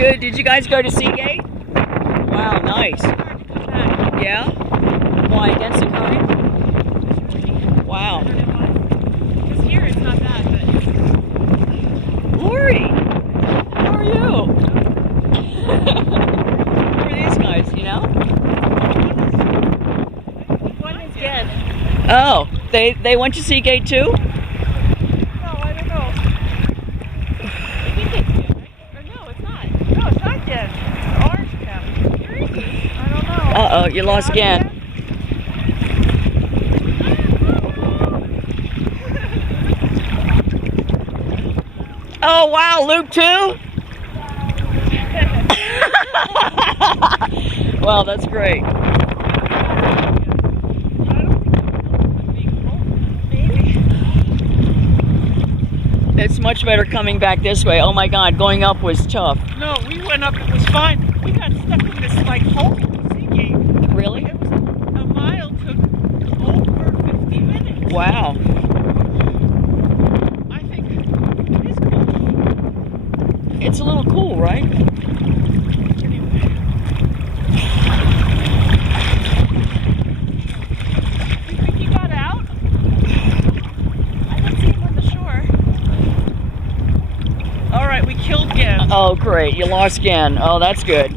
good. Did you guys go to Seagate? Wow, nice. Yeah? Why, against the current? Wow. Because here it's not bad, but... Lori! How are you? Who are these guys, you know? One is dead. Oh, they went to Seagate too? No, I don't know. I think it's dead, right? Or no, it's not. No, it's not dead. It's orange cap. Seriously? I don't know. Uh-oh, you lost again. Oh, wow, loop 2? Wow, that's great. It's much better coming back this way. Oh my God, going up was tough. No, we went up, it was fine. We got stuck in this like hole in the Seagate. Really? It was a mile took over 50 minutes. Wow. I think it is cool. It's a little cool, right? You think he got out? I don't see him on the shore. All right, we killed again. Oh, great. You lost again. Oh, that's good.